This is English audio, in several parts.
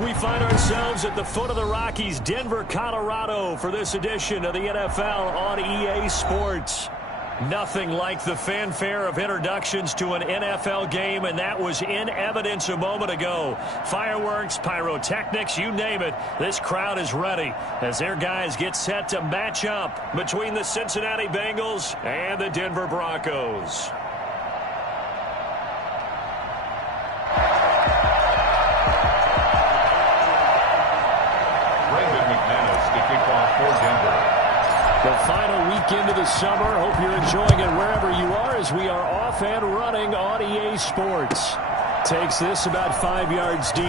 We find ourselves at the foot of the Rockies, Denver, Colorado, for this edition of the NFL on EA Sports. Nothing like the fanfare of introductions to an NFL game, and that was in evidence a moment ago. Fireworks, pyrotechnics, you name it. This crowd is ready as their guys get set to match up between the Cincinnati Bengals and the Denver Broncos. The final weekend of the summer. Hope you're enjoying it wherever you are as we are off and running on EA Sports. Takes this about 5 yards deep.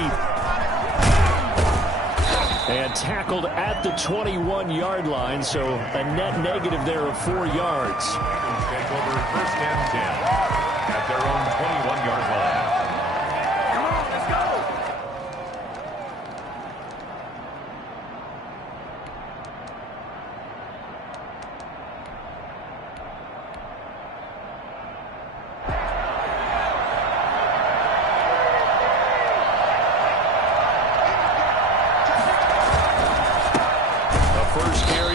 And tackled at the 21-yard line, so a net negative there of 4 yards. Take over first and 10 at their own 21-yard line. Come on, let's go!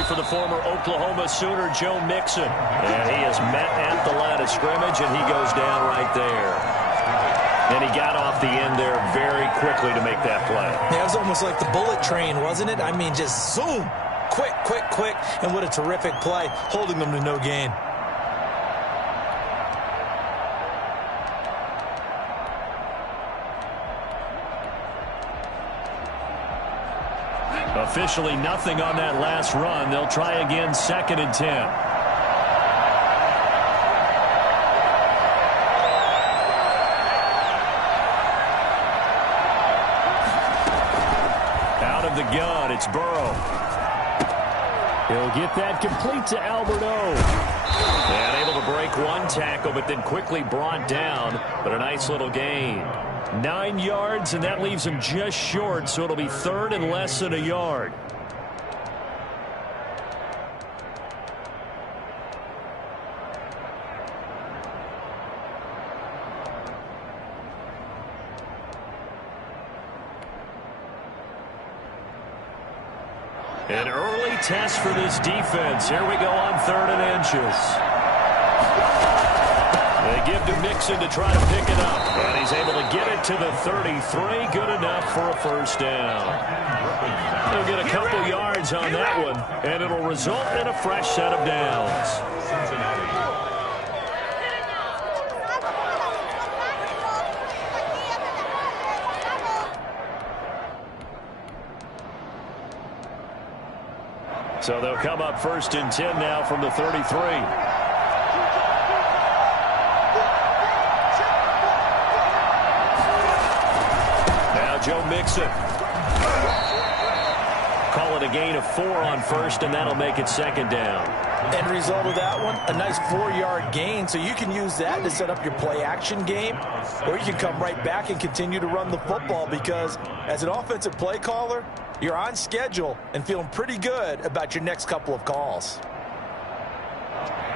For the former Oklahoma Sooner, Joe Mixon. And he is met at the line of scrimmage, and he goes down right there. And he got off the end there very quickly to make that play. Yeah, it was almost like the bullet train, wasn't it? I mean, just zoom. Quick, quick, quick. And what a terrific play, holding them to no gain. Officially nothing on that last run. They'll try again, 2nd and 10. Out of the gun, it's Burrow. He'll get that complete to Albert O. And able to break one tackle, but then quickly brought down. But a nice little gain. 9 yards, and that leaves him just short, so it'll be 3rd and less than a yard. An early test for this defense. Here we go on 3rd and inches. They give to Mixon to try to pick it up. And he's able to get it to the 33. Good enough for a first down. They'll get a couple yards on that one, and it'll result in a fresh set of downs. So they'll come up 1st and 10 now from the 33. Joe Mixon. Call it a gain of 4 on 1st, and that'll make it 2nd down. End result of that one, a nice 4-yard gain, so you can use that to set up your play-action game, or you can come right back and continue to run the football because as an offensive play caller, you're on schedule and feeling pretty good about your next couple of calls.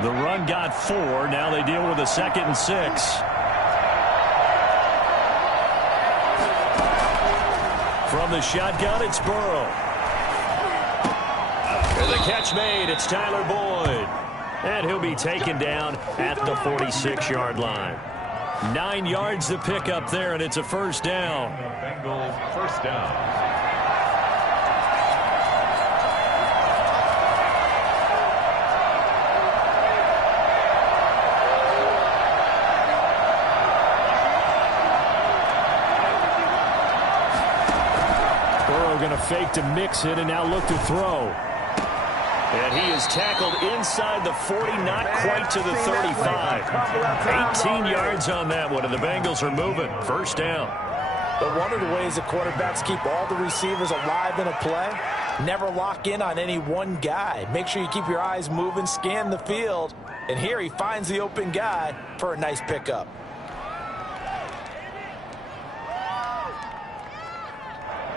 The run got 4. Now they deal with a 2nd and 6. From the shotgun, it's Burrow. And the catch made, it's Tyler Boyd. And he'll be taken down at the 46-yard line. 9 yards to pick up there, and it's a first down. Bengals first down. Going to fake to Mixon and now look to throw. And he is tackled inside the 40, not quite to the 35. 18 yards on that one, and the Bengals are moving. First down. But one of the ways that quarterbacks keep all the receivers alive in a play, never lock in on any one guy. Make sure you keep your eyes moving, scan the field. And here he finds the open guy for a nice pickup.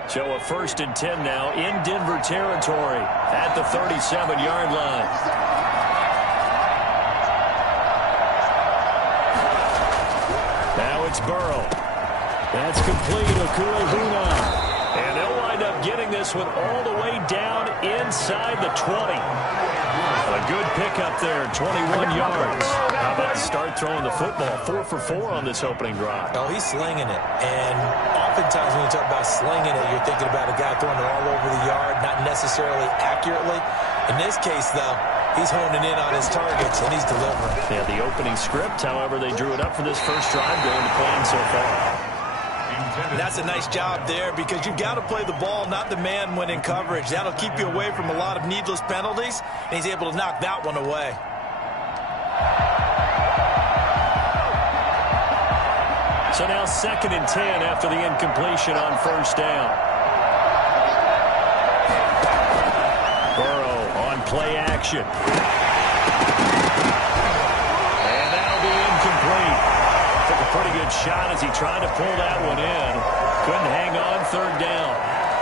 So a 1st and 10 now in Denver territory at the 37-yard line. Now it's Burrow. That's complete. Okuahuna. And getting this one all the way down inside the 20. A good pickup there, 21 yards. How about to start throwing the football? 4 for 4 on this opening drive. Oh, he's slinging it. And oftentimes when you talk about slinging it, you're thinking about a guy throwing it all over the yard, not necessarily accurately. In this case, though, he's honing in on his targets, and he's delivering. Yeah, the opening script, however, they drew it up for this first drive going to plan so far. And that's a nice job there because you've got to play the ball, not the man when in coverage. That'll keep you away from a lot of needless penalties, and he's able to knock that one away. So now 2nd and 10 after the incompletion on first down. Burrow on play action. And that'll be incomplete. Took a pretty good shot as he tried to pull that one in. Couldn't hang on 3rd down.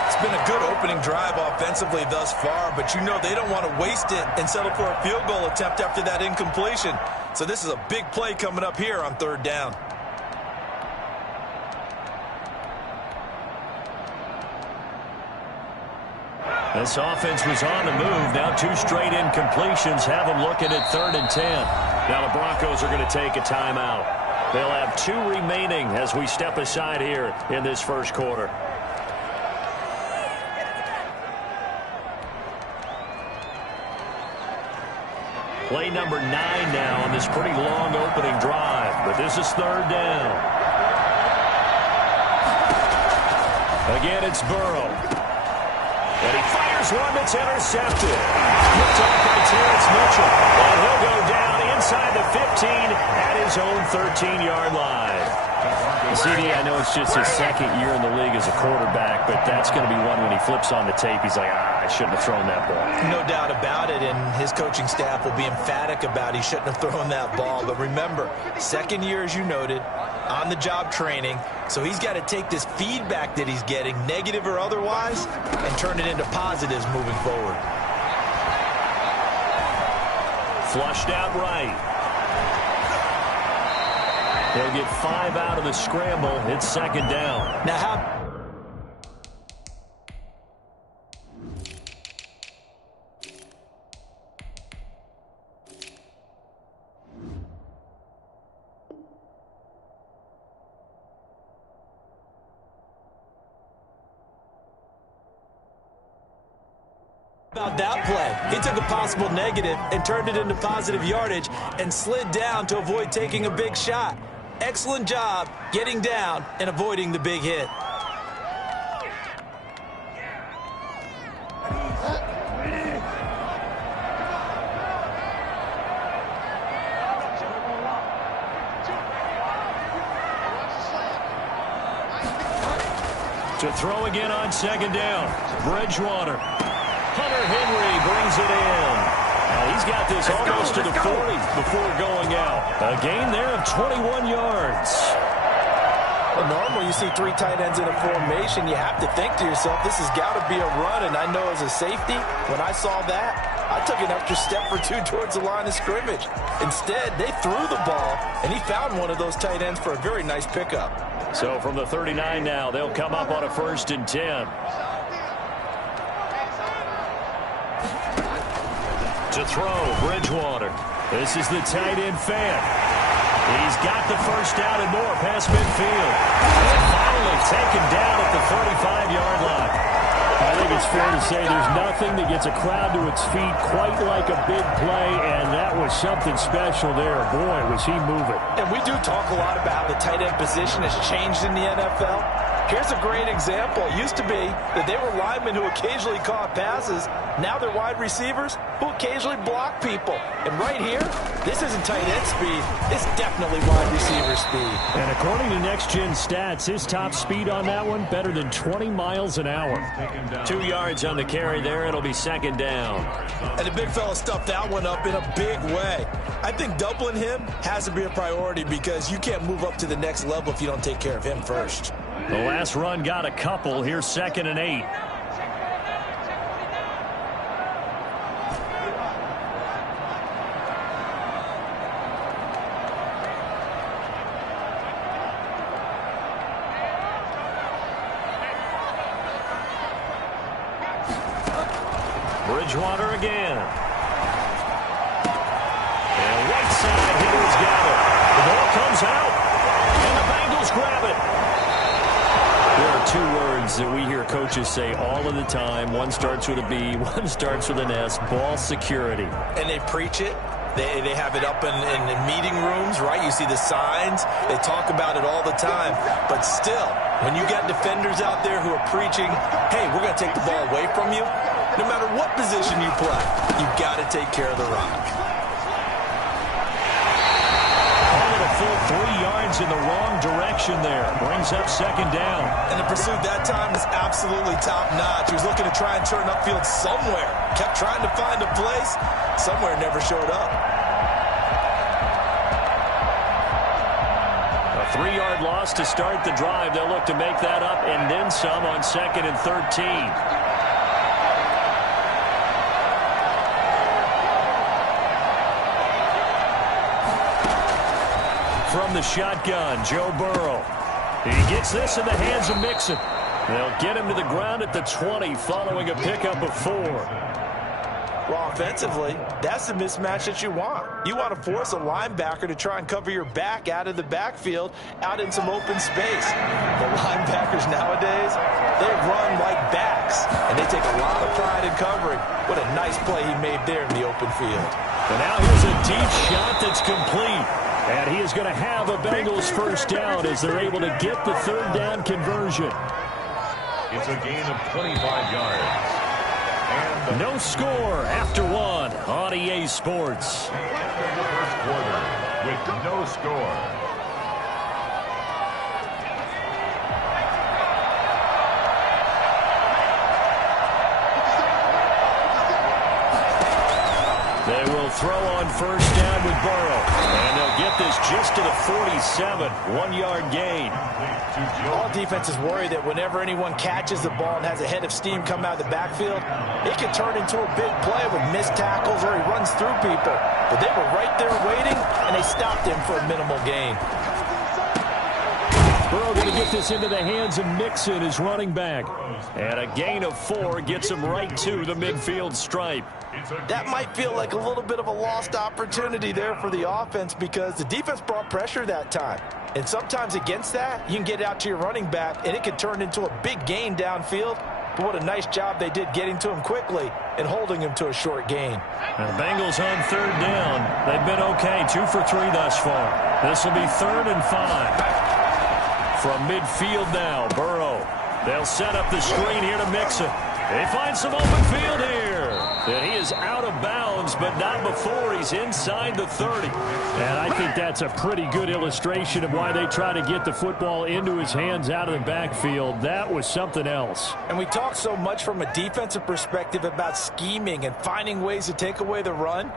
It's been a good opening drive offensively thus far, but you know they don't want to waste it and settle for a field goal attempt after that incompletion. So this is a big play coming up here on 3rd down. This offense was on the move. Now 2 straight incompletions have them looking at 3rd and 10. Now the Broncos are going to take a timeout. They'll have 2 remaining as we step aside here in this first quarter. Play number 9 now on this pretty long opening drive, but this is 3rd down. Again, it's Burrow. And he fires one that's intercepted. Picked off by Terrence Mitchell. And he'll go down inside the 15 at his own 13-yard line. CD, I know it's just his 2nd year in the league as a quarterback, but that's going to be one when he flips on the tape, he's like, I shouldn't have thrown that ball. No doubt about it, and his coaching staff will be emphatic about he shouldn't have thrown that ball. But remember, 2nd year, as you noted, on-the-job training, so he's got to take this feedback that he's getting, negative or otherwise, and turn it into positives moving forward. Flushed out right. They'll get 5 out of the scramble. It's 2nd down. Now, how... about that play? He took a possible negative and turned it into positive yardage and slid down to avoid taking a big shot. Excellent job getting down and avoiding the big hit. To throw again on 2nd down. Bridgewater. Hunter Henry brings it in. And he's got this almost to the 40 before going out. A gain there of 21 yards. Well, normally you see 3 tight ends in a formation. You have to think to yourself, this has got to be a run. And I know as a safety, when I saw that, I took an extra step or 2 towards the line of scrimmage. Instead, they threw the ball, and he found one of those tight ends for a very nice pickup. So from the 39 now, they'll come up on a 1st and 10. To throw, Bridgewater. This is the tight end fan. He's got the first down and more past midfield. And finally taken down at the 45-yard line. I think it's fair to say there's nothing that gets a crowd to its feet quite like a big play, and that was something special there. Boy, was he moving. And we do talk a lot about how the tight end position has changed in the NFL. Here's a great example. It used to be that they were linemen who occasionally caught passes. Now they're wide receivers who occasionally block people. And right here, this isn't tight end speed. It's definitely wide receiver speed. And according to Next Gen Stats, his top speed on that one, better than 20 miles an hour. 2 yards on the carry there. It'll be 2nd down. And the big fella stuffed that one up in a big way. I think doubling him has to be a priority because you can't move up to the next level if you don't take care of him first. The last run got a couple. Here's 2nd and 8. Bridgewater again. And right side, Higgins got it. The ball comes out, and the Bengals grab it. There are two words that we hear coaches say all of the time. One starts with a B, one starts with an S, ball security. And they preach it. They have it up in meeting rooms, right? You see the signs. They talk about it all the time. But still, when you got defenders out there who are preaching, hey, we're going to take the ball away from you, no matter what position you play, you've got to take care of the rock. Full 3 yards in the wrong direction there. Brings up second down. And the pursuit that time was absolutely top-notch. He was looking to try and turn upfield somewhere. Kept trying to find a place. Somewhere never showed up. A 3-yard loss to start the drive. They'll look to make that up and then some on 2nd and 13. From the shotgun, Joe Burrow. He gets this in the hands of Mixon. They'll get him to the ground at the 20 following a pickup of 4. Well, offensively, that's the mismatch that you want. You want to force a linebacker to try and cover your back out of the backfield, out in some open space. The linebackers nowadays, they run like backs, and they take a lot of pride in covering. What a nice play he made there in the open field. And now here's a deep shot that's complete. And he is going to have a Bengals first down as they're able to get the 3rd down conversion. It's a gain of 25 yards. And no score after 1 on EA Sports. The end of the first quarter with no score. They will throw on first down with Burrow. And they'll get this just to the 47. 1-yard gain. All defenses worry that whenever anyone catches the ball and has a head of steam come out of the backfield, it can turn into a big play with missed tackles or he runs through people. But they were right there waiting, and they stopped him for a minimal gain. Burrow going to get this into the hands of Mixon, his running back. And a gain of 4 gets him right to the midfield stripe. That might feel like a little bit of a lost opportunity there for the offense because the defense brought pressure that time. And sometimes against that, you can get out to your running back, and it can turn into a big gain downfield. But what a nice job they did getting to him quickly and holding him to a short gain. And the Bengals on 3rd down. They've been okay, 2 for 3 thus far. This will be 3rd and 5. From midfield now, Burrow. They'll set up the screen here to Mixon. They find some open field here. And he is out of bounds, but not before he's inside the 30. And I think that's a pretty good illustration of why they try to get the football into his hands out of the backfield. That was something else. And we talk so much from a defensive perspective about scheming and finding ways to take away the run.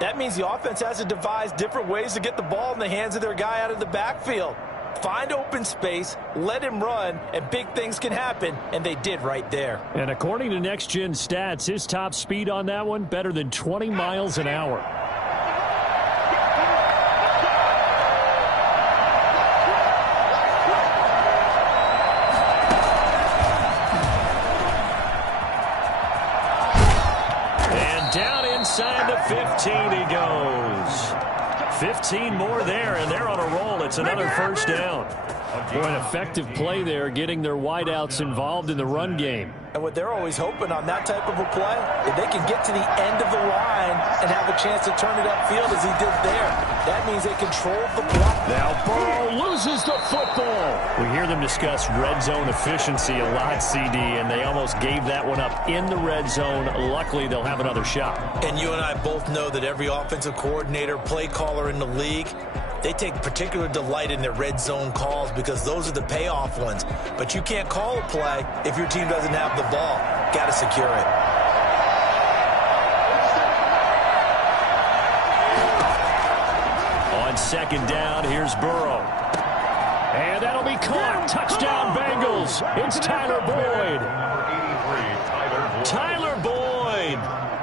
That means the offense has to devise different ways to get the ball in the hands of their guy out of the backfield. Find open space, let him run, and big things can happen, and they did right there. And according to Next Gen Stats, his top speed on that one, better than 20 miles an hour. And down inside the 15 he goes. 15 more there, and they're on a roll. It's another first down. Boy, an effective play there, getting their wideouts involved in the run game. And what they're always hoping on that type of a play, if they can get to the end of the line and have a chance to turn it upfield as he did there, that means they control the block. Now Burrow loses the football. We hear them discuss red zone efficiency a lot, CD, and they almost gave that one up in the red zone. Luckily, they'll have another shot. And you and I both know that every offensive coordinator, play caller in the league, they take particular delight in their red zone calls because those are the payoff ones. But you can't call a play if your team doesn't have the ball. Got to secure it. On second down, here's Burrow. And that'll be caught. Touchdown, Bengals. It's Tyler Boyd. Tyler Boyd.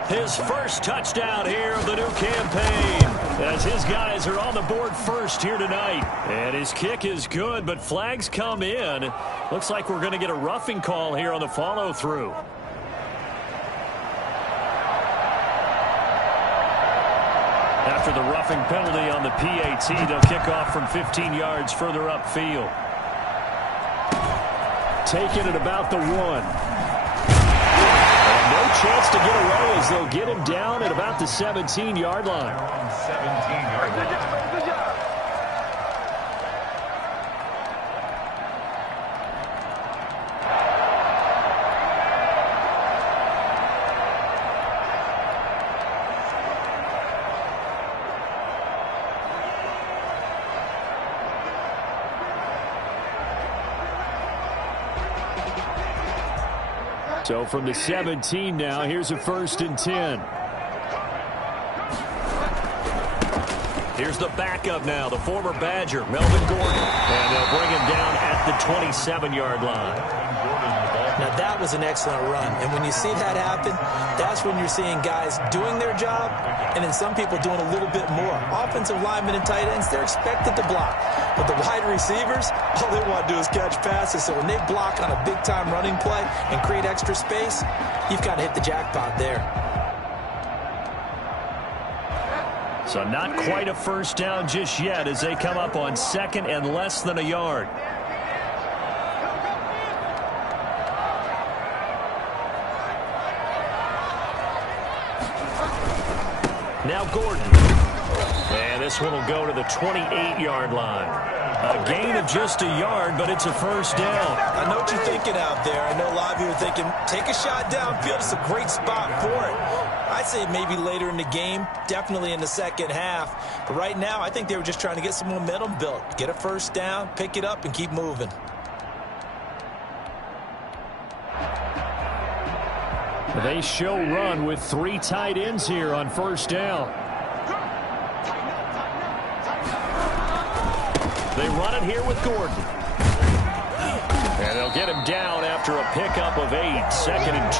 His first touchdown here of the new campaign, as his guys are on the board first here tonight. And his kick is good, but flags come in. Looks like we're going to get a roughing call here on the follow-through. After the roughing penalty on the PAT, they'll kick off from 15 yards further upfield. Taking it about the 1. And no chance to get away as they'll get him down at about the 17-yard line. 17-yard line. So from the 17 now, here's a 1st and 10. Here's the backup now, the former Badger, Melvin Gordon. And they'll bring him down at the 27-yard line. Now, that was an excellent run. And when you see that happen, that's when you're seeing guys doing their job and then some people doing a little bit more. Offensive linemen and tight ends, they're expected to block. But the wide receivers, all they want to do is catch passes. So when they block on a big-time running play and create extra space, you've got to hit the jackpot there. So not quite a 1st down just yet as they come up on 2nd and less than a yard. Now Gordon. And this one will go to the 28-yard line. A gain of just a yard, but it's a 1st down. I know what you're thinking out there. I know a lot of you are thinking, take a shot downfield. It's a great spot for it. I'd say maybe later in the game, definitely in the second half. But right now, I think they were just trying to get some momentum built. Get a 1st down, pick it up, and keep moving. They show run with 3 tight ends here on 1st down. They run it here with Gordon. And they'll get him down after a pickup of 8, 2nd and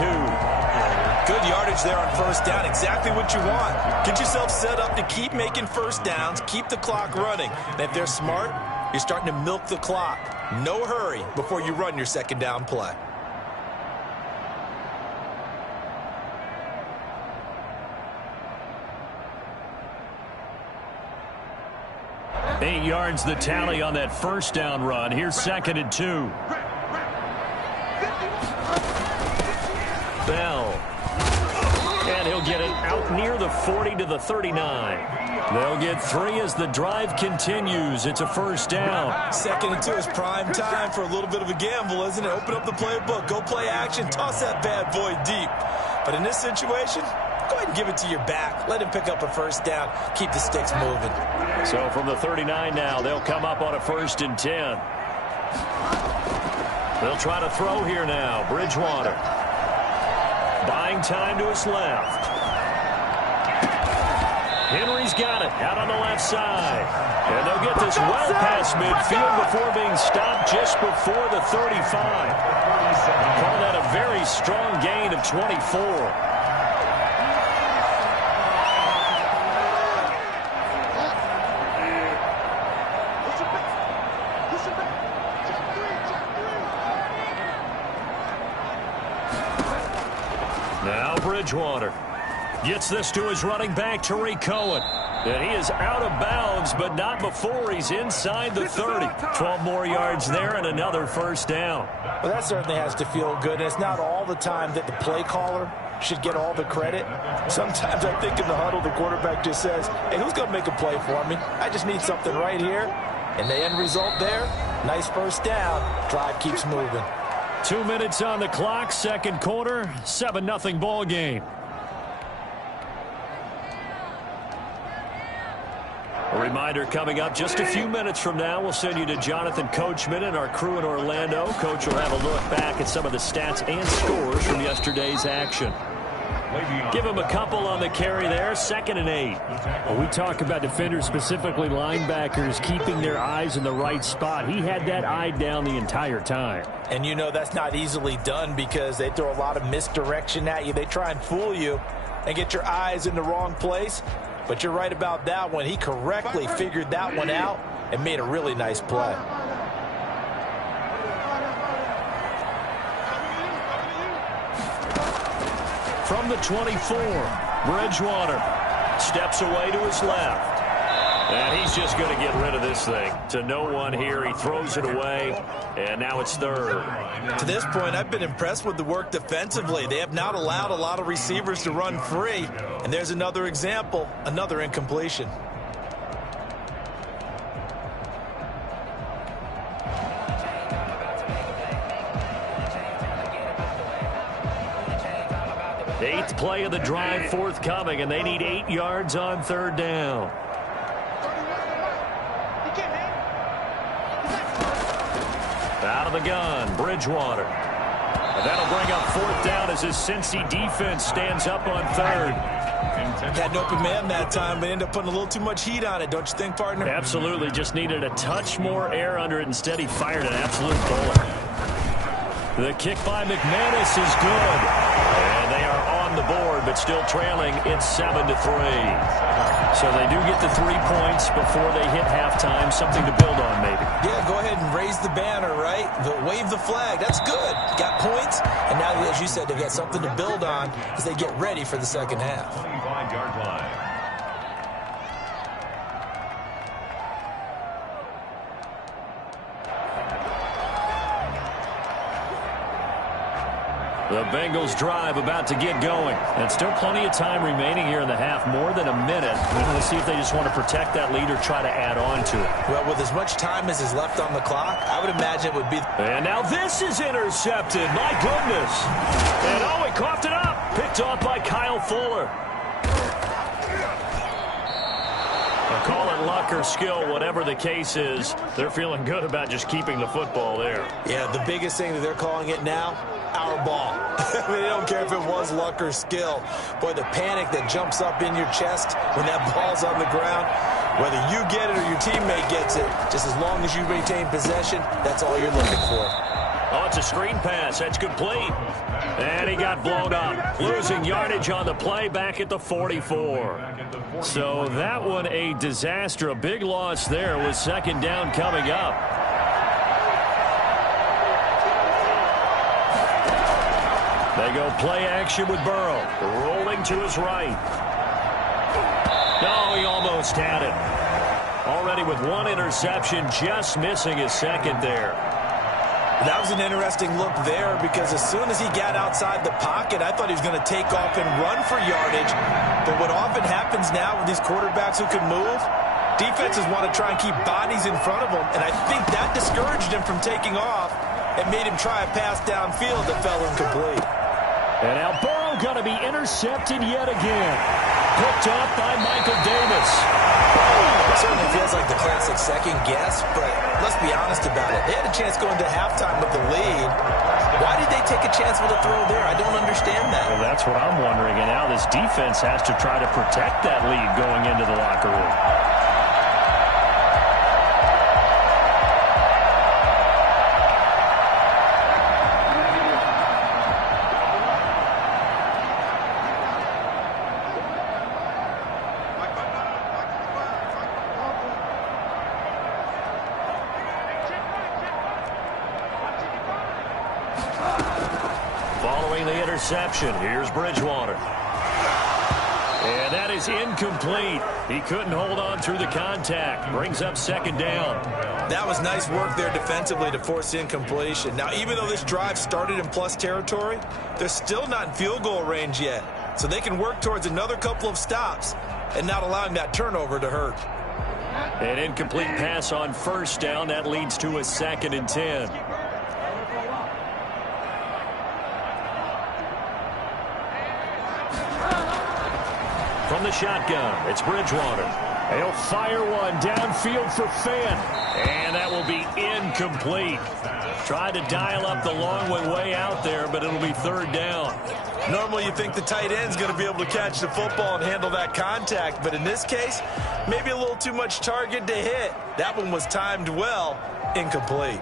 2. Good yardage there on 1st down, exactly what you want. Get yourself set up to keep making 1st downs, keep the clock running. And if they're smart, you're starting to milk the clock. No hurry before you run your 2nd down play. Eight yards the tally on that 1st down run. Here's 2nd and 2. Bell. And he'll get it out near the 40 to the 39. They'll get 3 as the drive continues. It's a 1st down. 2nd and 2 is prime time for a little bit of a gamble, isn't it? Open up the playbook. Go play action. Toss that bad boy deep. But in this situation, go ahead and give it to your back. Let him pick up a 1st down. Keep the sticks moving. So from the 39 now, they'll come up on a 1st and 10. They'll try to throw here now. Bridgewater. Buying time to his left. Henry's got it out on the left side. And they'll get this well past midfield before being stopped just before the 35. Call that a very strong gain of 24. Now Bridgewater gets this to his running back, Tariq Cohen. And he is out of bounds, but not before he's inside the 30. 12 more yards there and another 1st down. Well, that certainly has to feel good. And it's not all the time that the play caller should get all the credit. Sometimes I think in the huddle, the quarterback just says, hey, who's going to make a play for me? I just need something right here. And the end result there, nice 1st down. Drive keeps moving. 2 minutes on the clock, 2nd quarter, 7-0 ball game. A reminder coming up just a few minutes from now, we'll send you to Jonathan Coachman and our crew in Orlando. Coach will have a look back at some of the stats and scores from yesterday's action. Give him a couple on the carry there, 2nd and 8. Well, we talk about defenders, specifically linebackers, keeping their eyes in the right spot. He had that eye down the entire time. And you know that's not easily done because they throw a lot of misdirection at you. They try and fool you and get your eyes in the wrong place. But you're right about that one. He correctly figured that one out and made a really nice play. From the 24, Bridgewater. steps away to his left. And he's just going to get rid of this thing. To no one here. He throws it away, and now it's third. To this point, I've been impressed with the work defensively. They have not allowed a lot of receivers to run free. And there's another example, another incompletion. Eighth play of the drive forthcoming, and they need 8 yards on third down. Out of the gun, Bridgewater. And that'll bring up fourth down as his Cincy defense stands up on third. Had an open man that time, but ended up putting a little too much heat on it, don't you think, partner? Absolutely. Just needed a touch more air under it. Instead, he fired an absolute bullet. The kick by McManus is good. And they are on the board, but still trailing. It's 7-3. So they do get the 3 points before they hit halftime. Something to build on, maybe. Yeah, go ahead and raise the banner, right? Wave the flag. That's good. Got points. And now, as you said, they've got something to build on as they get ready for the second half. 25-yard line. The Bengals drive about to get going. And still plenty of time remaining here in the half, more than a minute. We'll see if they just want to protect that lead or try to add on to it. Well, with as much time as is left on the clock, I would imagine it would be... And now this is intercepted. My goodness. And oh, he coughed it up. Picked off by Kyle Fuller. Call it luck or skill, whatever the case is. They're feeling good about just keeping the football there. Yeah, the biggest thing that they're calling it now, our ball. I mean, they don't care if it was luck or skill. Boy, the panic that jumps up in your chest when that ball's on the ground, whether you get it or your teammate gets it, just as long as you retain possession, that's all you're looking for. Oh, it's a screen pass. That's complete. And he got blown up. Losing yardage on the play back at the 44. So that one a disaster. A big loss there with second down coming up. They go play action with Burrow. Rolling to his right. No, he almost had it. Already with one interception, just missing his second there. That was an interesting look there because as soon as he got outside the pocket, I thought he was going to take off and run for yardage. But what often happens now with these quarterbacks who can move, defenses want to try and keep bodies in front of them. And I think that discouraged him from taking off and made him try a pass downfield that fell incomplete. And now Burrow going to be intercepted yet again. Picked off by Michael Davis. It certainly feels like the classic second guess, but let's be honest about it. They had a chance going to halftime with the lead. Why did they take a chance with a throw there? I don't understand that. Well, that's what I'm wondering. And now this defense has to try to protect that lead going into the locker room. Interception. Here's Bridgewater. And that is incomplete. He couldn't hold on through the contact. Brings up second down. That was nice work there defensively to force incompletion. Now, even though this drive started in plus territory, they're still not in field goal range yet. So they can work towards another couple of stops and not allowing that turnover to hurt. An incomplete pass on first down. That leads to a 2nd and 10. From the shotgun, it's Bridgewater. He'll fire one downfield for Finn. And that will be incomplete. Tried to dial up the long way out there, but it'll be third down. Normally you think the tight end's going to be able to catch the football and handle that contact, but in this case, maybe a little too much target to hit. That one was timed well, incomplete.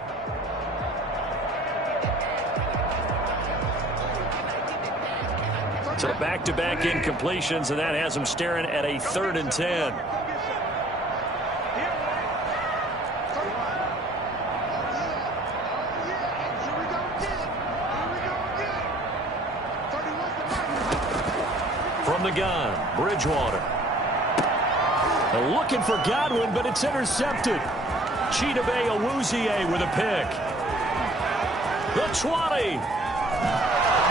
So back-to-back incompletions, and that has them staring at a 3rd and 10. From the gun, Bridgewater. Looking for Godwin, but it's intercepted. Chidobe Awuzie with a pick. The 20.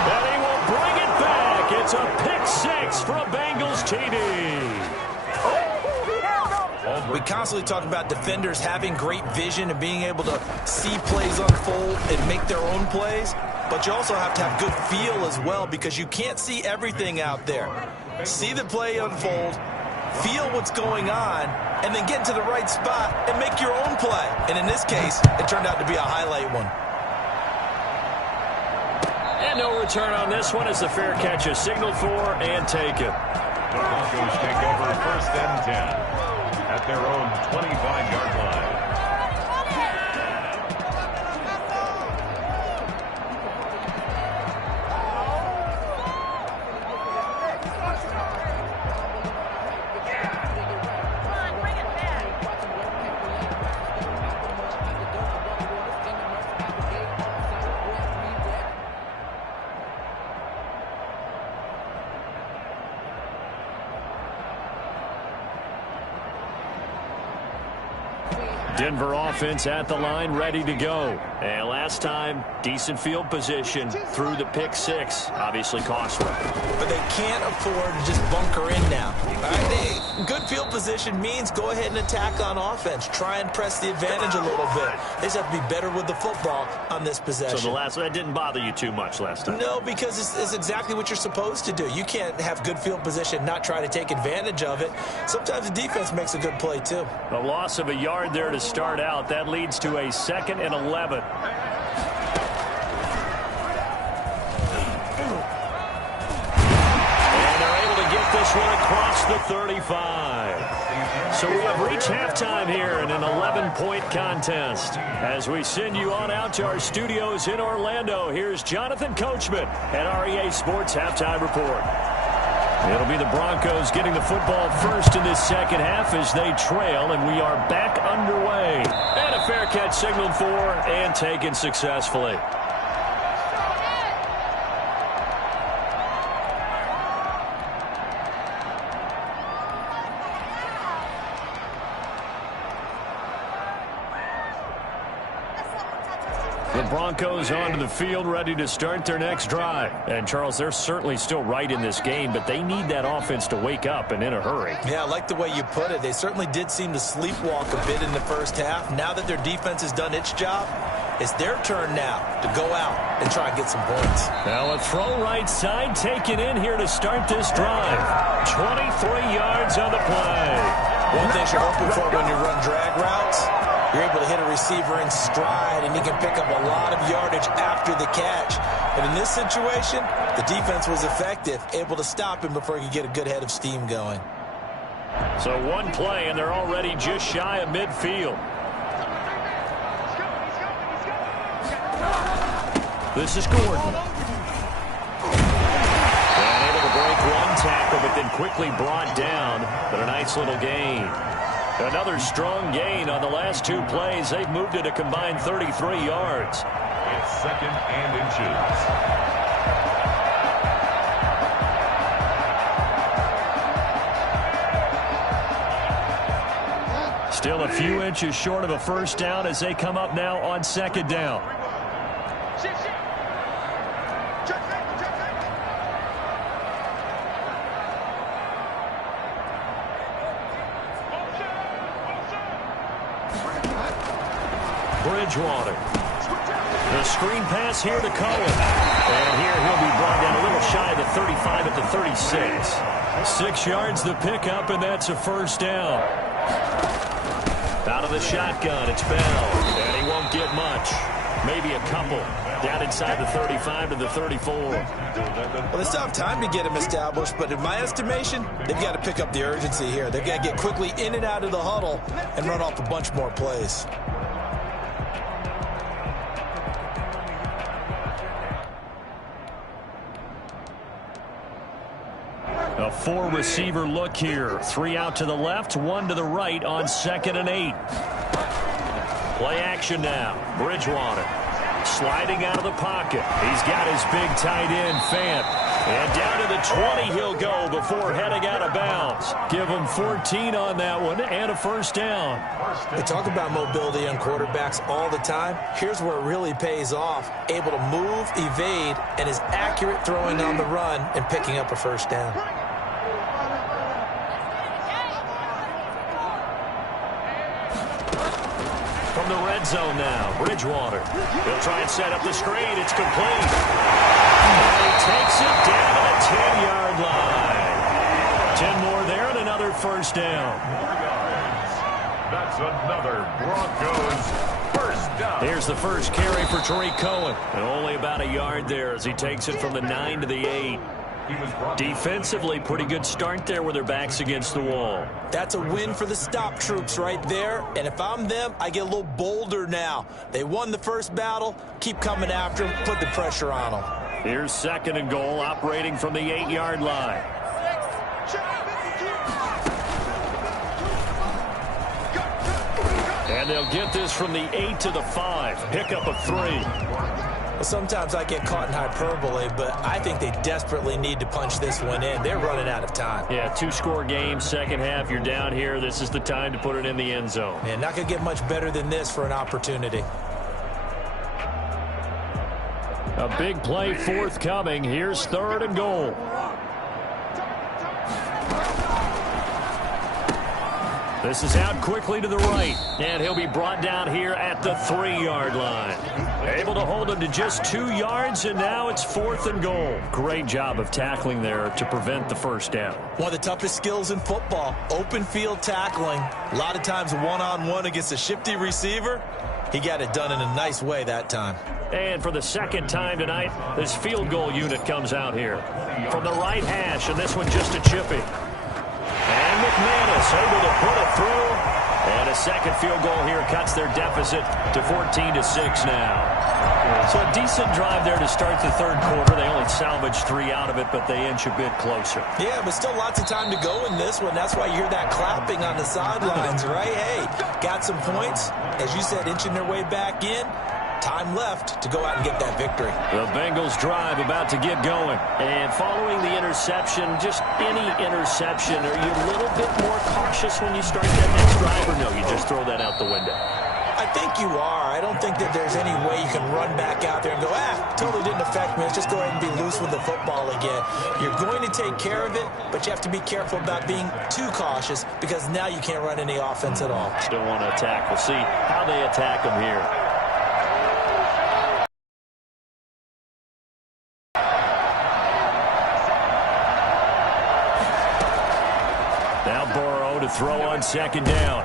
And he will bring it back. It's a pick 6 for a Bengals TD. We constantly talk about defenders having great vision and being able to see plays unfold and make their own plays. But you also have to have good feel as well, because you can't see everything out there. See the play unfold, feel what's going on, and then get to the right spot and make your own play. And in this case, it turned out to be a highlight one. And no return on this one as the fair catch is signaled for and taken. The Broncos take over 1st and 10 at their own 25-yard line. Denver offense at the line, ready to go. And last time, decent field position through the pick 6. Obviously costly. But they can't afford to just bunker in now. All right, good field position means go ahead and attack on offense. Try and press the advantage a little bit. They just have to be better with the football on this possession. So that didn't bother you too much last time? No, because it's exactly what you're supposed to do. You can't have good field position, not try to take advantage of it. Sometimes the defense makes a good play too. A loss of a yard there to start out. That leads to a 2nd and 11. And they're able to get this one across the 35. So we have reached halftime here in an 11-point contest. As we send you on out to our studios in Orlando, here's Jonathan Coachman at REA Sports Halftime Report. It'll be the Broncos getting the football first in this second half as they trail, and we are back underway. And a fair catch signaled for and taken successfully. The Broncos onto the field, ready to start their next drive. And, Charles, they're certainly still right in this game, but they need that offense to wake up and in a hurry. Yeah, I like the way you put it. They certainly did seem to sleepwalk a bit in the first half. Now that their defense has done its job, it's their turn now to go out and try and get some points. Now a throw right side taken in here to start this drive. 23 yards on the play. One thing you're hoping for when you run drag routes, you're able to hit a receiver in stride, and he can pick up a lot of yardage after the catch. And in this situation, the defense was effective, able to stop him before he could get a good head of steam going. So one play, and they're already just shy of midfield. This is Gordon. And able to break one tackle, but then quickly brought down. But a nice little gain. Another strong gain on the last 2 plays. They've moved it a combined 33 yards. It's 2nd and inches. Still a few inches short of a first down as they come up now on 2nd down. Bridgewater. The screen pass here to Cohen. And here he'll be brought down a little shy of the 35 at the 36. 6 yards the pickup, and that's a first down. Out of the shotgun, it's Bell. And he won't get much. Maybe a couple. Down inside the 35 to the 34. Well, they still have time to get him established, but in my estimation, they've got to pick up the urgency here. They've got to get quickly in and out of the huddle and run off a bunch more plays. A 4-receiver look here. 3 out to the left, 1 to the right on 2nd and 8. Play action now. Bridgewater sliding out of the pocket. He's got his big tight end, Fant. And down to the 20 he'll go before heading out of bounds. Give him 14 on that one and a first down. We talk about mobility on quarterbacks all the time. Here's where it really pays off. Able to move, evade, and is accurate throwing on the run and picking up a first down. From the red zone now, Bridgewater. He'll try and set up the screen. It's complete. And he takes it down to the 10-yard line. 10 more there and another first down. That's another Broncos first down. Here's the first carry for Tariq Cohen. And only about a yard there as he takes it from the 9 to the 8. Defensively, pretty good start there with their backs against the wall. That's a win for the stop troops right there. And if I'm them, I get a little bolder now. They won the first battle. Keep coming after them. Put the pressure on them. Here's second and goal, operating from the 8-yard line. And they'll get this from the 8 to the 5. Pickup of 3. Well, sometimes I get caught in hyperbole, but I think they desperately need to punch this one in. They're running out of time. Yeah, 2-score game, second half, you're down here. This is the time to put it in the end zone. And not going to get much better than this for an opportunity. A big play forthcoming. Here's third and goal. This is out quickly to the right, and he'll be brought down here at the 3-yard line. Able to hold him to just 2 yards, and now it's fourth and goal. Great job of tackling there to prevent the first down. One of the toughest skills in football, open field tackling. A lot of times one-on-one against a shifty receiver. He got it done in a nice way that time. And for the second time tonight, this field goal unit comes out here. From the right hash, and this one just a chippy. And McManus able to put it through. And a second field goal here cuts their deficit to 14-6 now. So a decent drive there to start the third quarter. They only salvaged 3 out of it, but they inch a bit closer. Yeah, but still lots of time to go in this one. That's why you hear that clapping on the sidelines, right? Hey, got some points. As you said, inching their way back in. Time left to go out and get that victory. The Bengals drive about to get going. And following the interception, just any interception, are you a little bit more cautious when you start that next drive, or no, you just throw that out the window? I think you are. I don't think that there's any way you can run back out there and go, totally didn't affect me. Let's just go ahead and be loose with the football again. You're going to take care of it, but you have to be careful about being too cautious because now you can't run any offense at all. Still want to attack. We'll see how they attack them here. Throw on second down.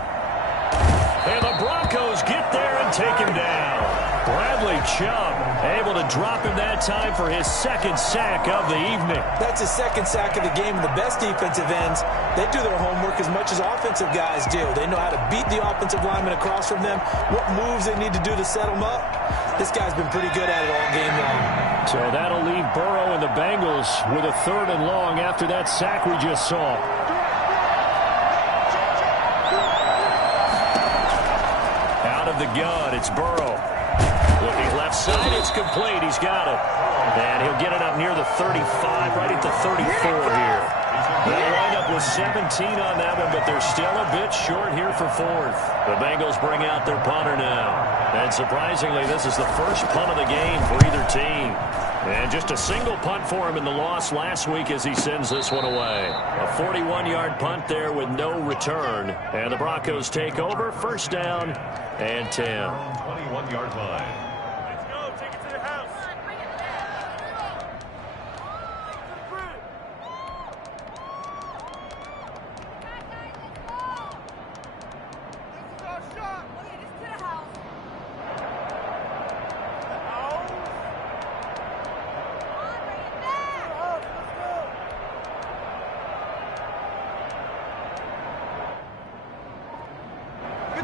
And the Broncos get there and take him down. Bradley Chubb able to drop him that time for his second sack of the evening. That's his second sack of the game. And the best defensive ends, they do their homework as much as offensive guys do. They know how to beat the offensive lineman across from them, what moves they need to do to set them up. This guy's been pretty good at it all game long. So that'll leave Burrow and the Bengals with a third and long after that sack we just saw. The gun, it's Burrow. Looking left side, it's complete. He's got it. And he'll get it up near the 35, right at the 34 here. They'll wind up with 17 on that one, but they're still a bit short here for fourth. The Bengals bring out their punter now. And surprisingly, this is the first punt of the game for either team. And just a single punt for him in the loss last week as he sends this one away. A 41-yard punt there with no return. And the Broncos take over, first down and 10. 21-yard line. Let's go, take it to the house. This is our shot. Look at this to the house.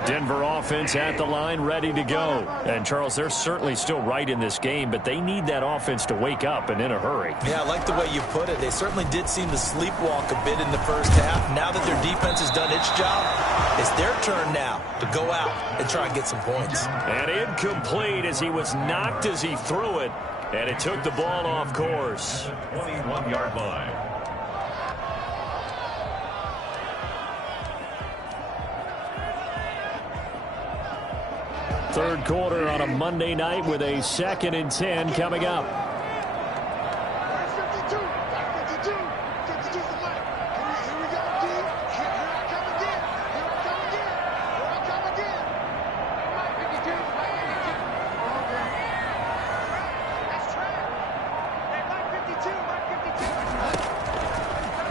Denver offense at the line, ready to go. And, Charles, they're certainly still right in this game, but they need that offense to wake up and in a hurry. Yeah, I like the way you put it. They certainly did seem to sleepwalk a bit in the first half. Now that their defense has done its job, it's their turn now to go out and try and get some points. And incomplete as he was knocked as he threw it. And it took the ball off course. 21-yard line. Third quarter on a Monday night with a 2nd and 10 coming up.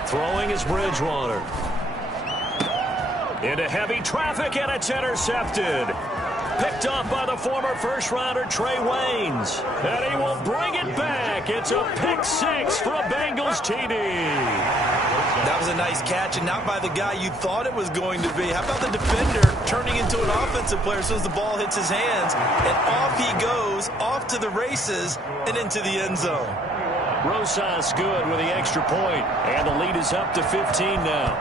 Throwing is Bridgewater. Into heavy traffic, and it's intercepted. Picked off by the former first-rounder Trey Waynes. And he will bring it back. It's a pick six for a Bengals TD. That was a nice catch, and not by the guy you thought it was going to be. How about the defender turning into an offensive player as soon as the ball hits his hands, and off he goes, off to the races, and into the end zone. Rosas good with the extra point, and the lead is up to 15 now.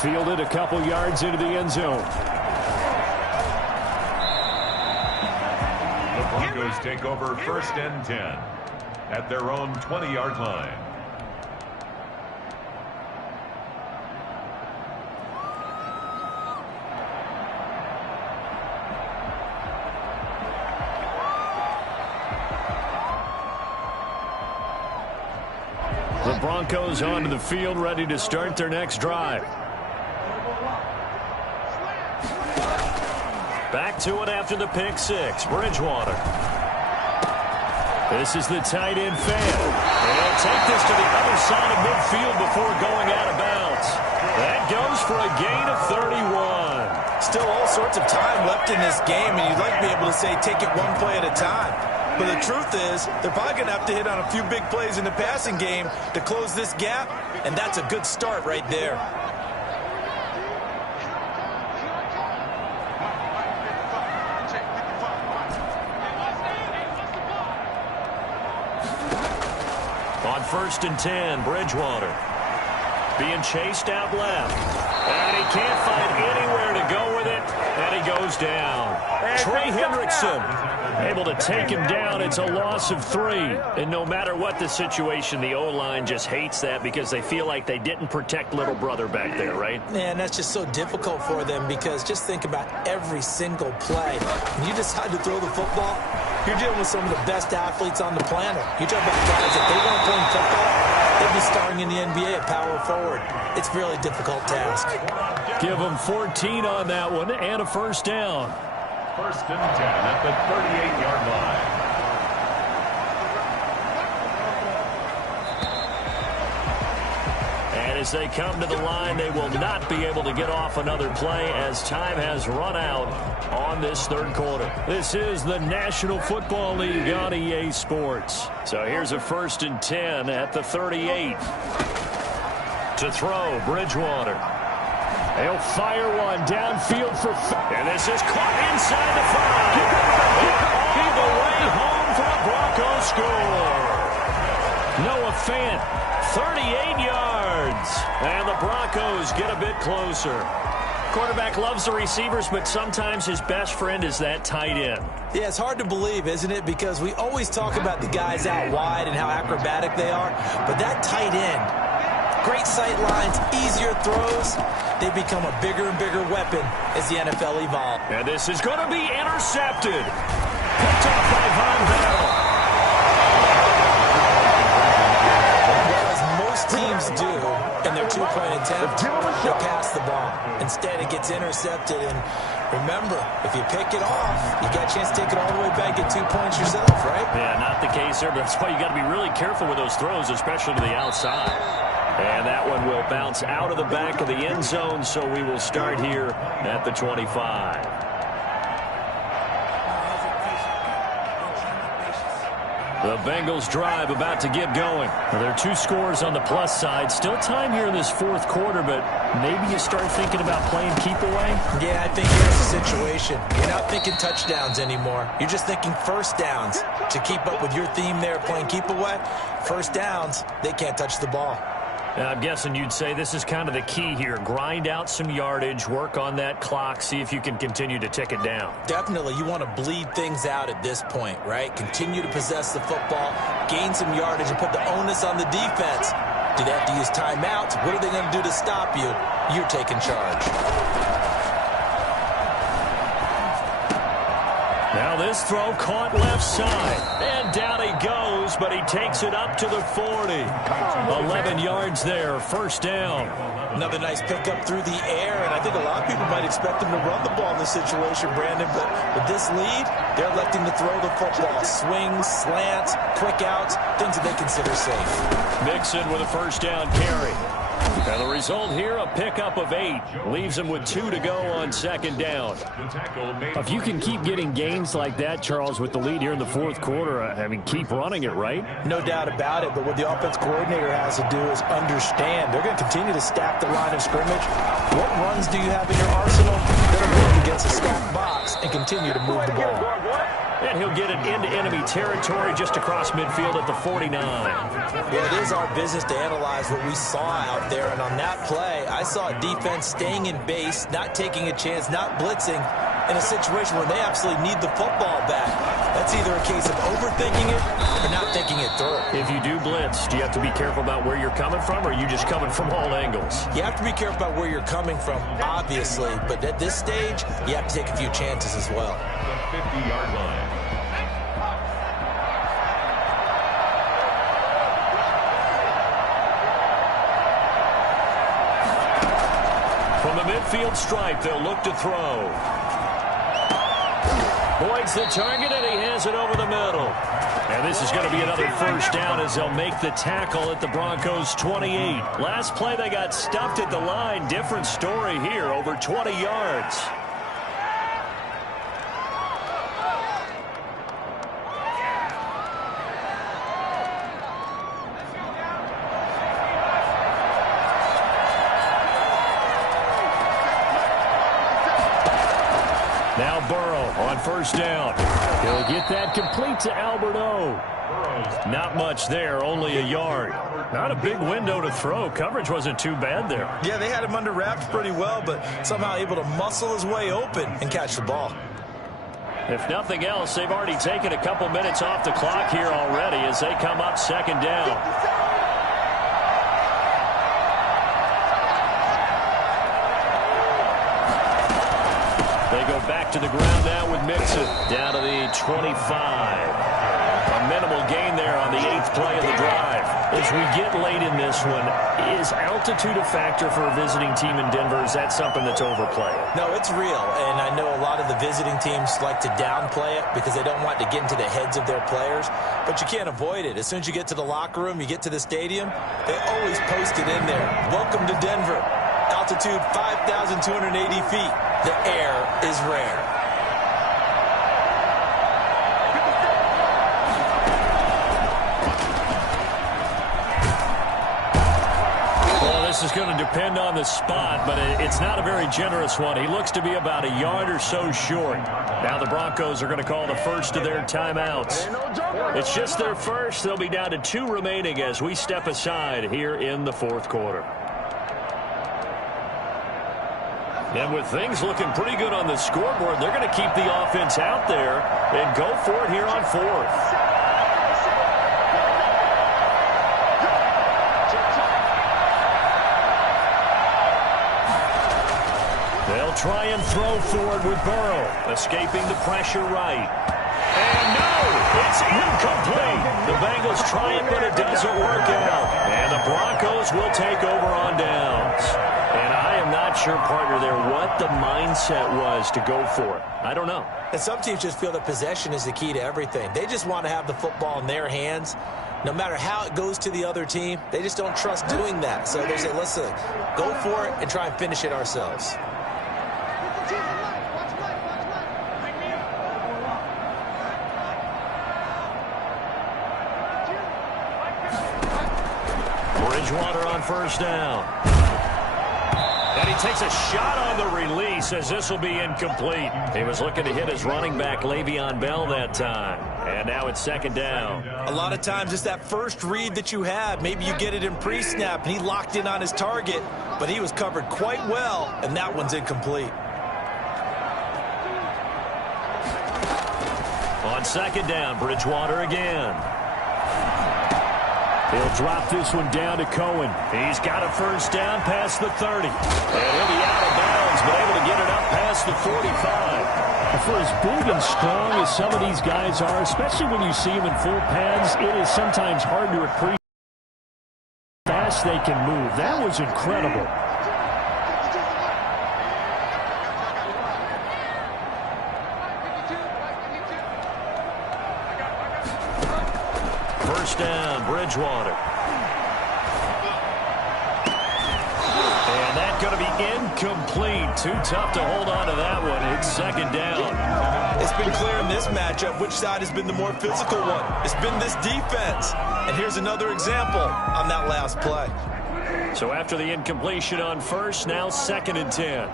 Fielded a couple yards into the end zone. The Broncos take over 1st and 10 at their own 20-yard line. The Broncos onto the field, ready to start their next drive. Back to it after the pick six. Bridgewater. This is the tight end fan. They'll take this to the other side of midfield before going out of bounds. That goes for a gain of 31. Still all sorts of time left in this game, and you'd like to be able to say take it one play at a time. But the truth is, they're probably going to have to hit on a few big plays in the passing game to close this gap, and that's a good start right there. On 1st and 10, Bridgewater being chased out left. And he can't find anywhere to go with it, and he goes down. Trey Hendrickson able to take him down. It's a loss of 3. And no matter what the situation, the O-line just hates that because they feel like they didn't protect little brother back there, right? Yeah, and that's just so difficult for them because just think about every single play. When you decide to throw the football, you're dealing with some of the best athletes on the planet. You talk about guys, if they weren't playing football, they'd be starring in the NBA at power forward. It's a really difficult task. Give them 14 on that one and a first down. 1st and 10 at the 38-yard line. And as they come to the line, they will not be able to get off another play as time has run out on this third quarter. This is the National Football League on EA Sports. So here's a 1st and 10 at the 38. To throw, Bridgewater. He'll fire one downfield for... And this is caught inside the 5. And all the way home for a Broncos score. Noah Fant, 38 yards. And the Broncos get a bit closer. Quarterback loves the receivers, but sometimes his best friend is that tight end. Yeah, it's hard to believe, isn't it? Because we always talk about the guys out wide and how acrobatic they are. But that tight end, great sight lines, easier throws. They become a bigger and bigger weapon as the NFL evolves. And this is going to be intercepted. Picked up by Von Bell. Well, as most teams do in their two-point attempt, they pass the ball. Instead, it gets intercepted. And remember, if you pick it off, you got a chance to take it all the way back, get 2 points yourself, right? Yeah, not the case there, but that's why you got to be really careful with those throws, especially to the outside. And that one will bounce out of the back of the end zone, so we will start here at the 25. The Bengals drive about to get going. Well, there are 2 scores on the plus side. Still time here in this fourth quarter, but maybe you start thinking about playing keep away? Yeah, I think here's the situation. You're not thinking touchdowns anymore. You're just thinking first downs. To keep up with your theme there, playing keep away, first downs, they can't touch the ball. I'm guessing you'd say this is kind of the key here. Grind out some yardage, work on that clock, see if you can continue to tick it down. Definitely. You want to bleed things out at this point, right? Continue to possess the football, gain some yardage, and put the onus on the defense. Do they have to use timeouts? What are they going to do to stop you? You're taking charge. Now this throw caught left side. And down he goes, but he takes it up to the 40. 11 yards there, first down. Another nice pickup through the air, and I think a lot of people might expect them to run the ball in this situation, Brandon, but with this lead, they're electing to throw the football. Swings, slants, quick outs, things that they consider safe. Mixon with a first down carry. And the result here, a pickup of 8. Leaves him with 2 to go on second down. If you can keep getting gains like that, Charles, with the lead here in the fourth quarter, I mean, keep running it, right? No doubt about it, but what the offense coordinator has to do is understand. They're going to continue to stack the line of scrimmage. What runs do you have in your arsenal? They're work against a stacked box and continue to move the ball. And he'll get it into enemy territory just across midfield at the 49. Well, it is our business to analyze what we saw out there, and on that play, I saw a defense staying in base, not taking a chance, not blitzing, in a situation where they absolutely need the football back. That's either a case of overthinking it or not thinking it through. If you do blitz, do you have to be careful about where you're coming from, or are you just coming from all angles? You have to be careful about where you're coming from, obviously, but at this stage, you have to take a few chances as well. The 50-yard line. From the midfield stripe, they'll look to throw. Boyd's the target, and he has it over the middle. And this is going to be another first down as they'll make the tackle at the Broncos' 28. Last play, they got stuffed at the line. Different story here, over 20 yards. Now Burrow on first down. He'll get that complete to Albert O. Not much there, only a yard. Not a big window to throw. Coverage wasn't too bad there. Yeah, they had him under wraps pretty well, but somehow able to muscle his way open and catch the ball. If nothing else, they've already taken a couple minutes off the clock here already as they come up second down. They go back to the ground now with Mixon down to the 25. A minimal gain there on the 8th play of the drive. As we get late in this one, is altitude a factor for a visiting team in Denver? Is that something that's overplayed? No, it's real, and I know a lot of the visiting teams like to downplay it because they don't want to get into the heads of their players, but you can't avoid it. As soon as you get to the locker room, you get to the stadium, they always post it in there. Welcome to Denver. Altitude 5,280 feet. The air is rare. Well, this is going to depend on the spot, but it's not a very generous one. He looks to be about a yard or so short. Now the Broncos are going to call the first of their timeouts. It's just their first. They'll be down to 2 remaining as we step aside here in the fourth quarter. And with things looking pretty good on the scoreboard, they're going to keep the offense out there and go for it here on fourth. They'll try and throw forward with Burrow, escaping the pressure right. And no, it's incomplete. The Bengals try it, but it doesn't work out. And the Broncos will take over on downs. And I am not sure, partner, there what the mindset was to go for it. I don't know. And some teams just feel that possession is the key to everything. They just want to have the football in their hands. No matter how it goes to the other team, they just don't trust doing that. So they say, listen, go for it and try and finish it ourselves. Bridgewater on first down. And he takes a shot on the release as this will be incomplete. He was looking to hit his running back, Le'Veon Bell, that time. And now it's second down. A lot of times it's that first read that you have. Maybe you get it in pre-snap, and he locked in on his target, but he was covered quite well, and that one's incomplete. On second down, Bridgewater again. He'll drop this one down to Cohen. He's got a first down past the 30. And he'll be out of bounds, but able to get it up past the 45. For as big and strong as some of these guys are, especially when you see them in full pads, it is sometimes hard to appreciate how fast they can move. That was incredible. First down, Bridgewater. And that's going to be incomplete. Too tough to hold on to that one. It's second down. It's been clear in this matchup which side has been the more physical one. It's been this defense. And here's another example on that last play. So after the incompletion on first, now second and 10.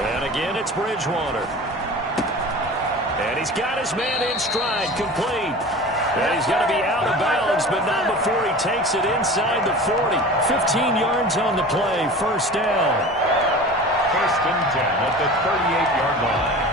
And again, it's Bridgewater. And he's got his man in stride, complete. And he's going to be out of bounds, but not before he takes it inside the 40. 15 yards on the play, first down. First and 10 at the 38-yard line.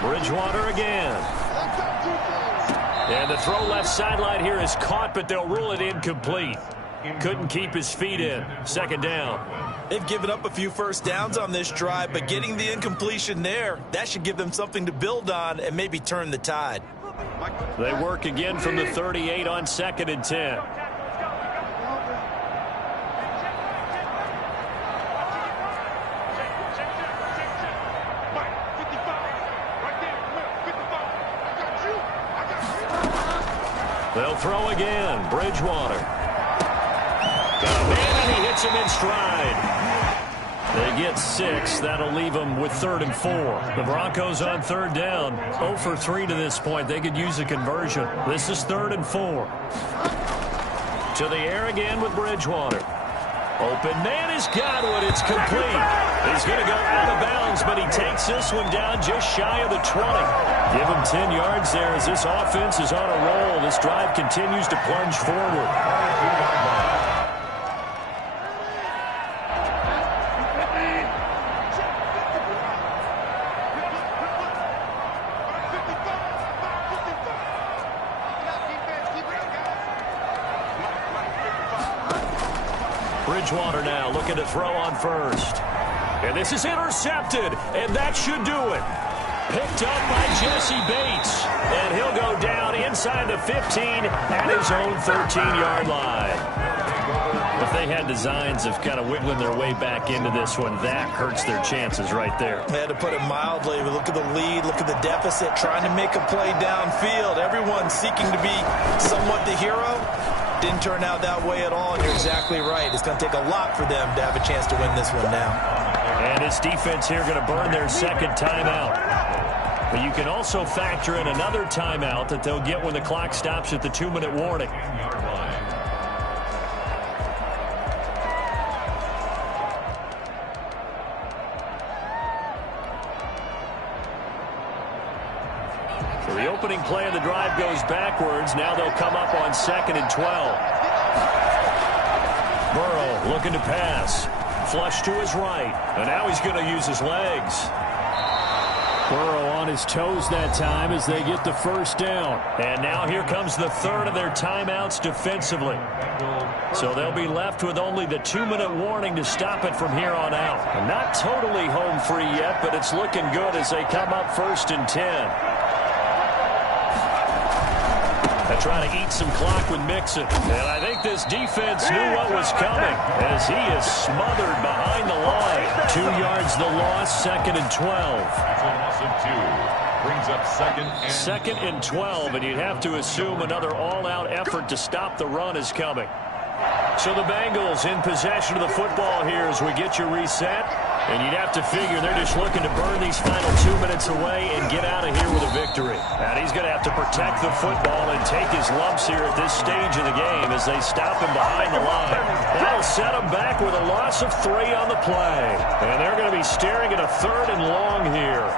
Bridgewater again. And the throw left sideline here is caught, but they'll rule it incomplete. Couldn't keep his feet in. Second down. They've given up a few first downs on this drive, but getting the incompletion there, that should give them something to build on and maybe turn the tide. They work again from the 38 on second and 10. They'll throw again. Bridgewater. Got a man, and he hits him in stride. They get 6. That'll leave them with 3rd and 4. The Broncos on third down. 0 for 3 to this point. They could use a conversion. This is 3rd and 4. To the air again with Bridgewater. Open man is Godwin. It's complete. He's going to go out of bounds, but he takes this one down just shy of the 20. Give him 10 yards there as this offense is on a roll. This drive continues to plunge forward. Bridgewater now looking to throw on first. And this is intercepted, and that should do it. Picked up by Jesse Bates. And he'll go down inside the 15 at his own 13-yard line. If they had designs of kind of wiggling their way back into this one, that hurts their chances right there. They had to put it mildly. Look at the lead, look at the deficit, trying to make a play downfield. Everyone seeking to be somewhat the hero. Didn't turn out that way at all, and you're exactly right. It's going to take a lot for them to have a chance to win this one now. And this defense here going to burn their second timeout. But you can also factor in another timeout that they'll get when the clock stops at the 2-minute warning. So the opening play of the drive goes backwards. Now they'll come up on 2nd and 12. Burrow looking to pass. Flush to his right. And now he's going to use his legs. Burrow on his toes that time as they get the first down. And now here comes the third of their timeouts defensively. So they'll be left with only the 2-minute warning to stop it from here on out. And not totally home free yet, but it's looking good as they come up 1st and 10. They're trying to eat some clock with Mixon. And I think this defense knew what was coming as he is smothered behind the line. 2 yards the loss, 2nd and 12. That's a loss of 2. brings up second and 12, and you'd have to assume another all-out effort to stop the run is coming. So the Bengals in possession of the football here as we get you reset. And you'd have to figure they're just looking to burn these final 2 minutes away and get out of here with a victory. And he's going to have to protect the football and take his lumps here at this stage of the game as they stop him behind the line. That'll set him back with a loss of 3 on the play. And they're going to be staring at a 3rd and long here.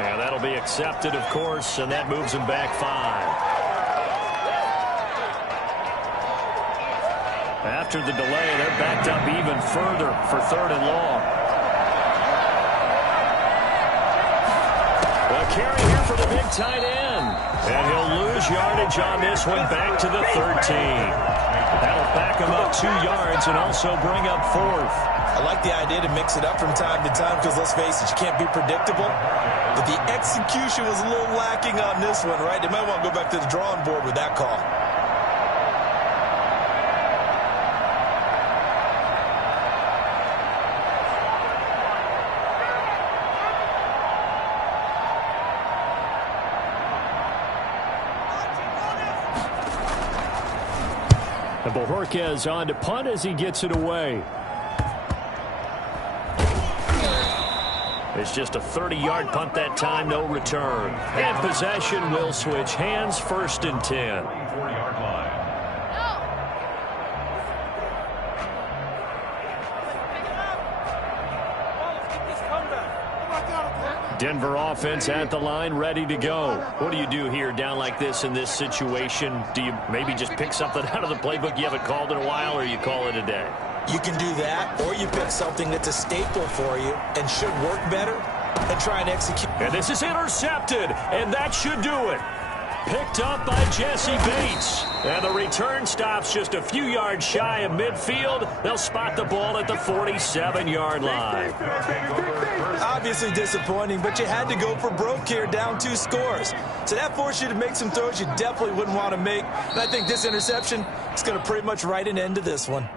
And that'll be accepted, of course, and that moves him back 5. After the delay, they're backed up even further for 3rd and long. A carry here for the big tight end. And he'll lose yardage on this one back to the 13. That'll back him up 2 yards and also bring up 4th. I like the idea to mix it up from time to time because, let's face it, you can't be predictable. But the execution was a little lacking on this one, right? They might want to go back to the drawing board with that call. And Bojorquez on to punt as he gets it away. It's just a 30-yard punt that time, no return. And possession will switch hands, 1st and 10. 4-yard line. Denver offense at the line, ready to go. What do you do here down like this in this situation? Do you maybe just pick something out of the playbook you haven't called in a while, or you call it a day? You can do that, or you pick something that's a staple for you and should work better and try and execute. And this is intercepted, and that should do it. Picked up by Jesse Bates. And the return stops just a few yards shy of midfield. They'll spot the ball at the 47-yard line. Obviously disappointing, but you had to go for broke here, down 2 scores. So that forced you to make some throws you definitely wouldn't want to make. And I think this interception is going to pretty much write an end to this one.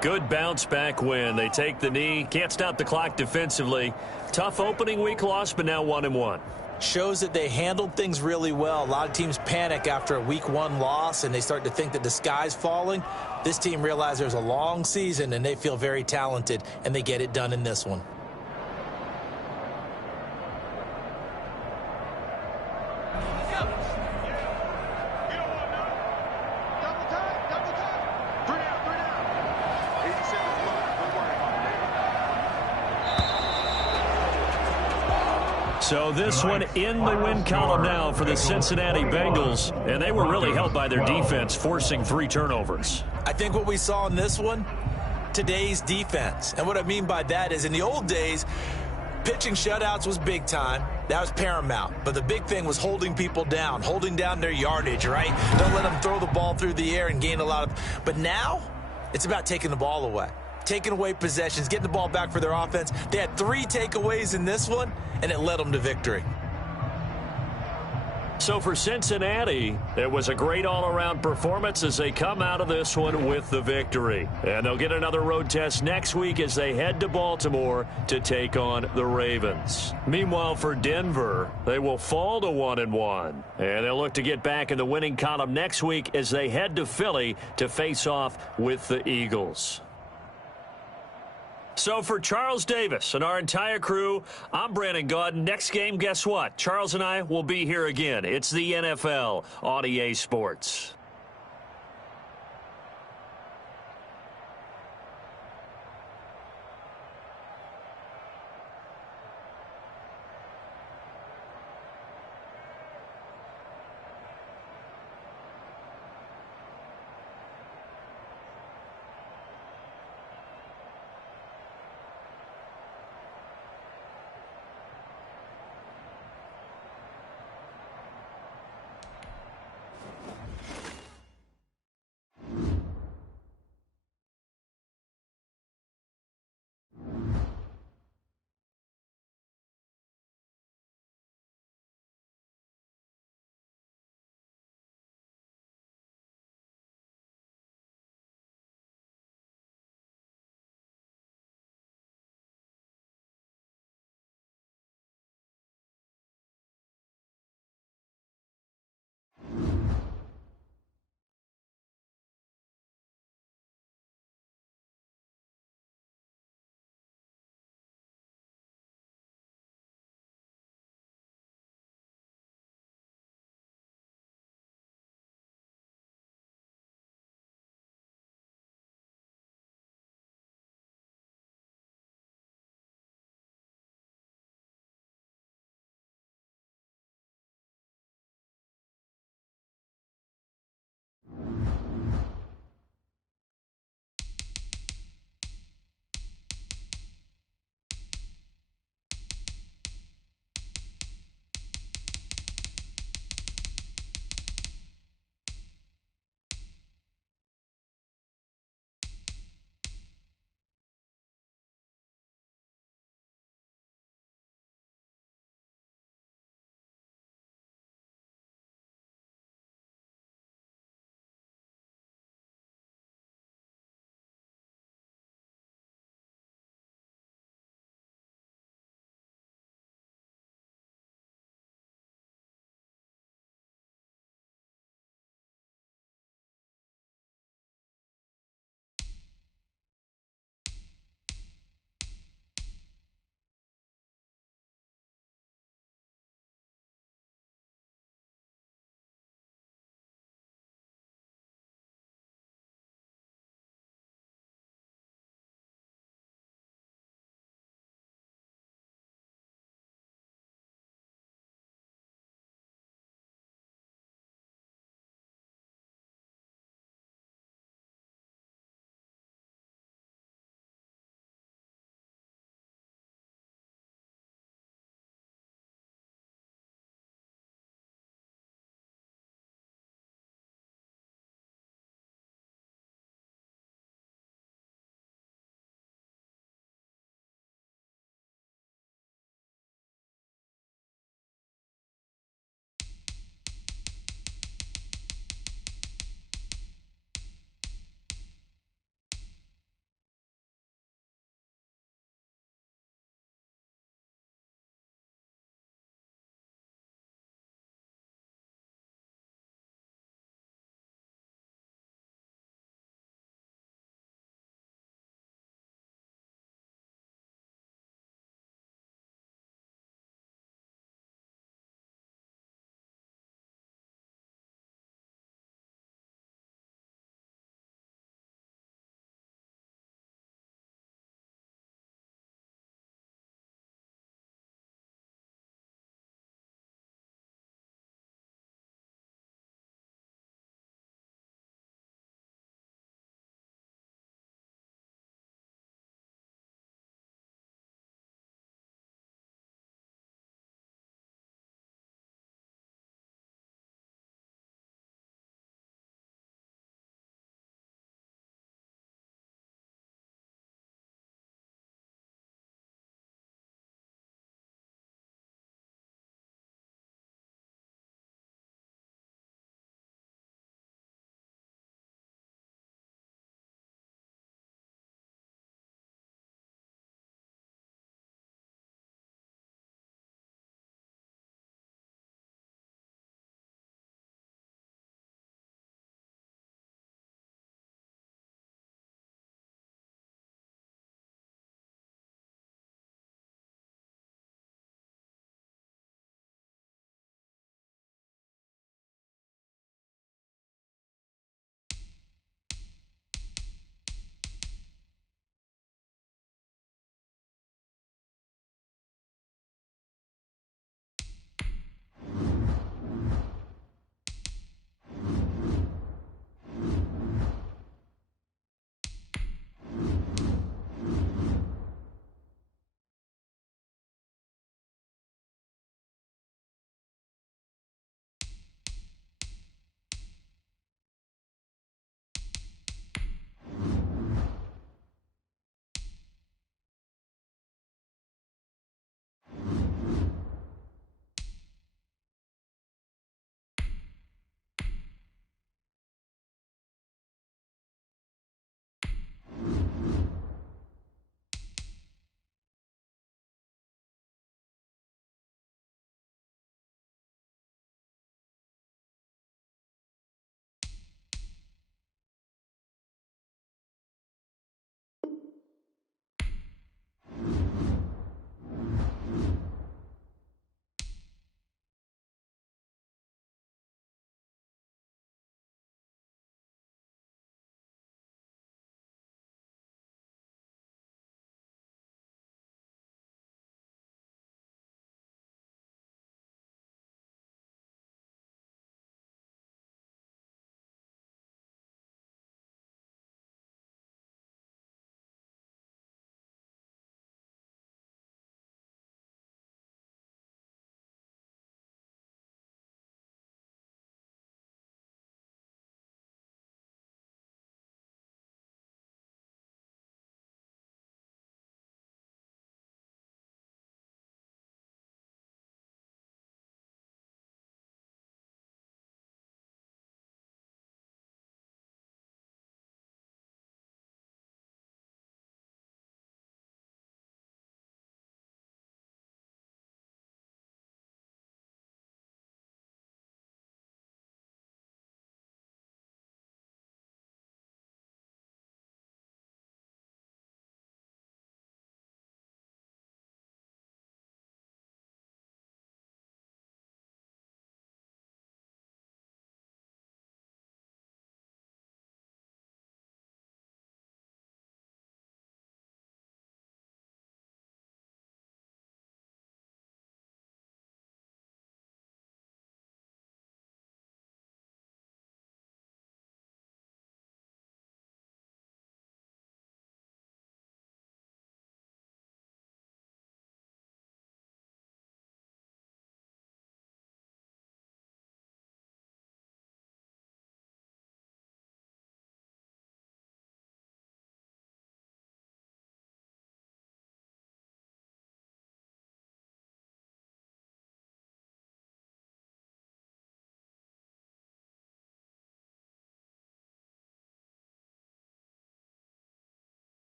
Good bounce-back win. They take the knee. Can't stop the clock defensively. Tough opening week loss, but now 1-1. Shows that they handled things really well. A lot of teams panic after a week 1 loss, and they start to think that the sky's falling. This team realized there's a long season, and they feel very talented, and they get it done in this one. So this one in the win column now for the Cincinnati Bengals, and they were really helped by their defense, forcing 3 turnovers. I think what we saw in this one, today's defense. And what I mean by that is in the old days, pitching shutouts was big time. That was paramount. But the big thing was holding people down, holding down their yardage, right? Don't let them throw the ball through the air and gain a lot of... But now, it's about taking the ball away. Taking away possessions, getting the ball back for their offense. They had 3 takeaways in this one, and it led them to victory. So for Cincinnati, it was a great all-around performance as they come out of this one with the victory. And they'll get another road test next week as they head to Baltimore to take on the Ravens. Meanwhile, for Denver, they will fall to 1-1. And they'll look to get back in the winning column next week as they head to Philly to face off with the Eagles. So for Charles Davis and our entire crew, I'm Brandon Gaudin. Next game, guess what? Charles and I will be here again. It's the NFL on EA Sports.